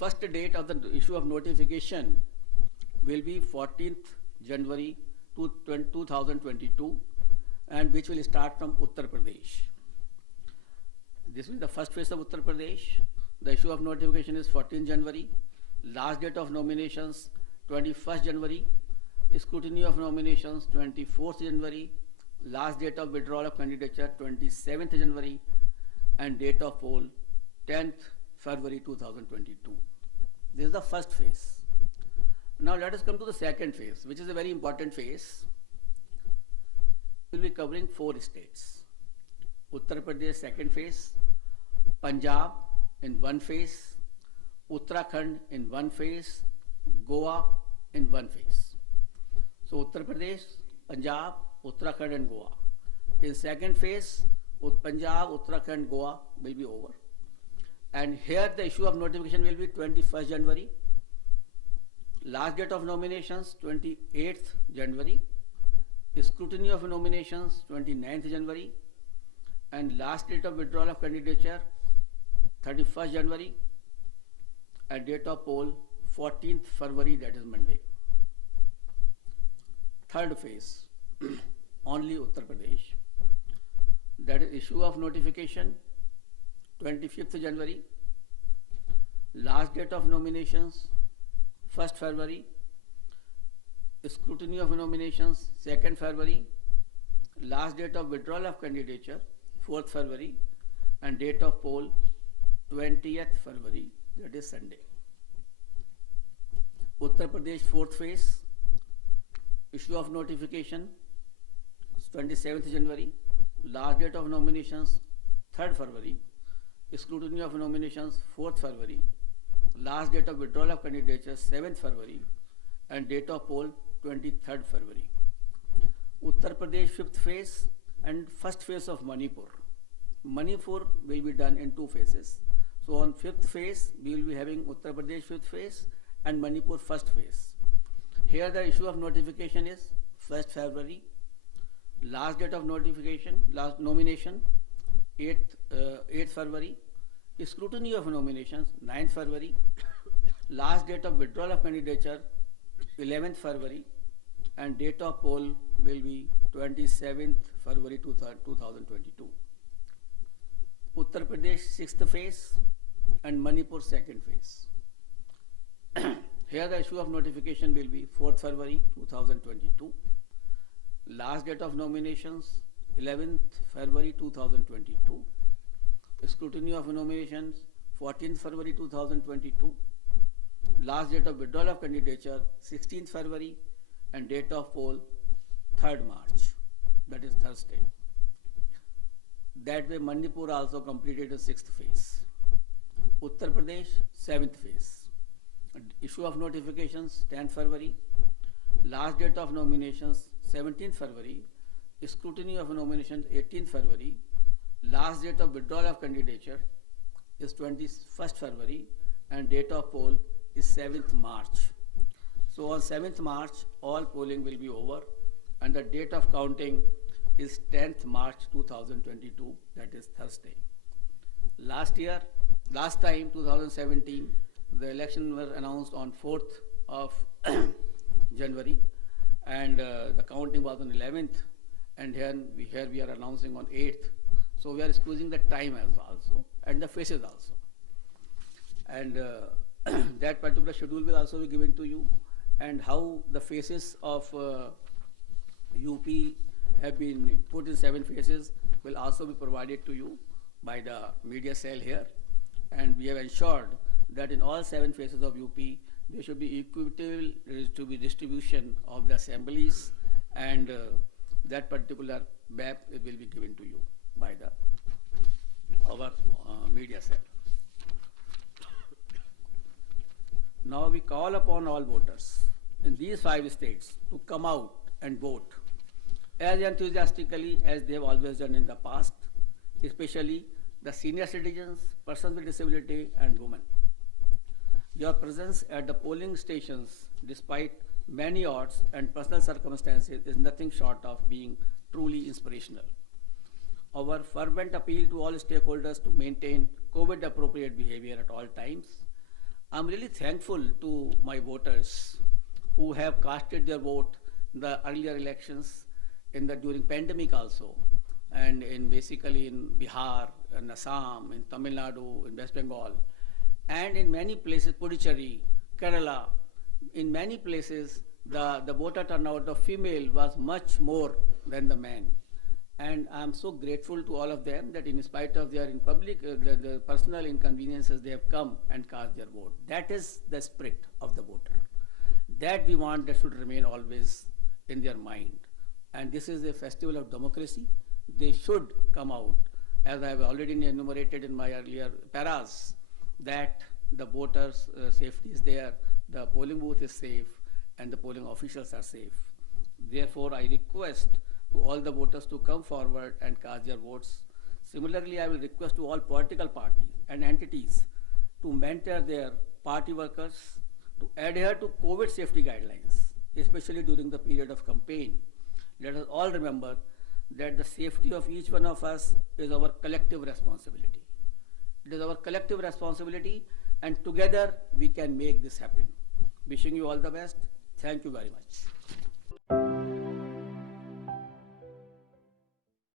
first date of the issue of notification will be 14th January 2022, and which will start from Uttar Pradesh. This is the first phase of Uttar Pradesh. The issue of notification is 14 January. Last date of nominations 21st January. Scrutiny of nominations 24th January. Last date of withdrawal of candidature 27th January. And date of poll 10th February 2022. This is the first phase. Now let us come to the second phase, which is a very important phase. We will be covering 4 states. Uttar Pradesh second phase, Punjab in one phase, Uttarakhand in one phase, Goa in one phase. So Uttar Pradesh, Punjab, Uttarakhand and Goa. In second phase, Punjab, Uttarakhand, Goa will be over. And here the issue of notification will be 21st January. Last date of nominations 28th January. Scrutiny of nominations 29th January. And last date of withdrawal of candidature 31st January. And date of poll 14th February, that is Monday. Third phase, only Uttar Pradesh. That is issue of notification 25th January. Last date of nominations 1st February. Scrutiny of nominations 2nd February. Last date of withdrawal of candidature 4th February. And date of poll 20th February, that is Sunday. Uttar Pradesh fourth phase, issue of notification 27th January. Last date of nominations 3rd February. Scrutiny of nominations 4th February. Last date of withdrawal of candidature 7th February. And date of poll 23rd February. Uttar Pradesh fifth phase and first phase of Manipur. Manipur will be done in 2 phases. So on fifth phase we will be having Uttar Pradesh fifth phase and Manipur first phase. Here the issue of notification is 1st February. Last date of notification, last nomination 8th February. Scrutiny of nominations 9th February. Last date of withdrawal of candidature 11th February. And date of poll will be 27th February 2022. Uttar Pradesh sixth phase and Manipur second phase. Here the issue of notification will be 4th February 2022. Last date of nominations 11th February 2022. Scrutiny of nominations 14th February 2022. Last date of withdrawal of candidature 16th February. And date of poll 3rd March, that is Thursday. That way Manipur also completed the 6th phase. Uttar Pradesh 7th phase. Issue of notifications 10th February. Last date of nominations 17th February. Scrutiny of nominations 18th February. Last date of withdrawal of candidature is 21st February. And date of poll is 7th March. So on 7th March all polling will be over and the date of counting is 10th March 2022, that is Thursday. Last time 2017, the election was announced on 4th of January and the counting was on 11th, and here we are announcing on 8th. So we are squeezing the time as also and the phases also. And that particular schedule will also be given to you, and how the phases of UP have been put in 7 phases will also be provided to you by the media cell here. And we have ensured that in all 7 phases of UP, there should be equitable to be distribution of the assemblies, and that particular map will be given to you by our media cell. Now we call upon all voters in these 5 states to come out and vote as enthusiastically as they have always done in the past, especially the senior citizens, persons with disability and women. Your presence at the polling stations, despite many odds and personal circumstances, is nothing short of being truly inspirational. Our fervent appeal to all stakeholders to maintain COVID-appropriate behavior at all times. I'm really thankful to my voters who have casted their vote in the earlier elections, during pandemic also, and in basically in Bihar, in Assam, in Tamil Nadu, in West Bengal, and in many places, Puducherry, Kerala, in many places, the voter turnout of female was much more than the men. And I'm so grateful to all of them that in spite of their in public, the personal inconveniences, they have come and cast their vote. That is the spirit of the voter. That we want that should remain always in their mind. And this is a festival of democracy. They should come out, as I have already enumerated in my earlier paras, that the voters' safety is there, the polling booth is safe, and the polling officials are safe. Therefore, I request to all the voters to come forward and cast their votes. Similarly, I will request to all political parties and entities to mentor their party workers to adhere to COVID safety guidelines, especially during the period of campaign. Let us all remember that the safety of each one of us is our collective responsibility. It is our collective responsibility, and together we can make this happen. Wishing you all the best. Thank you very much.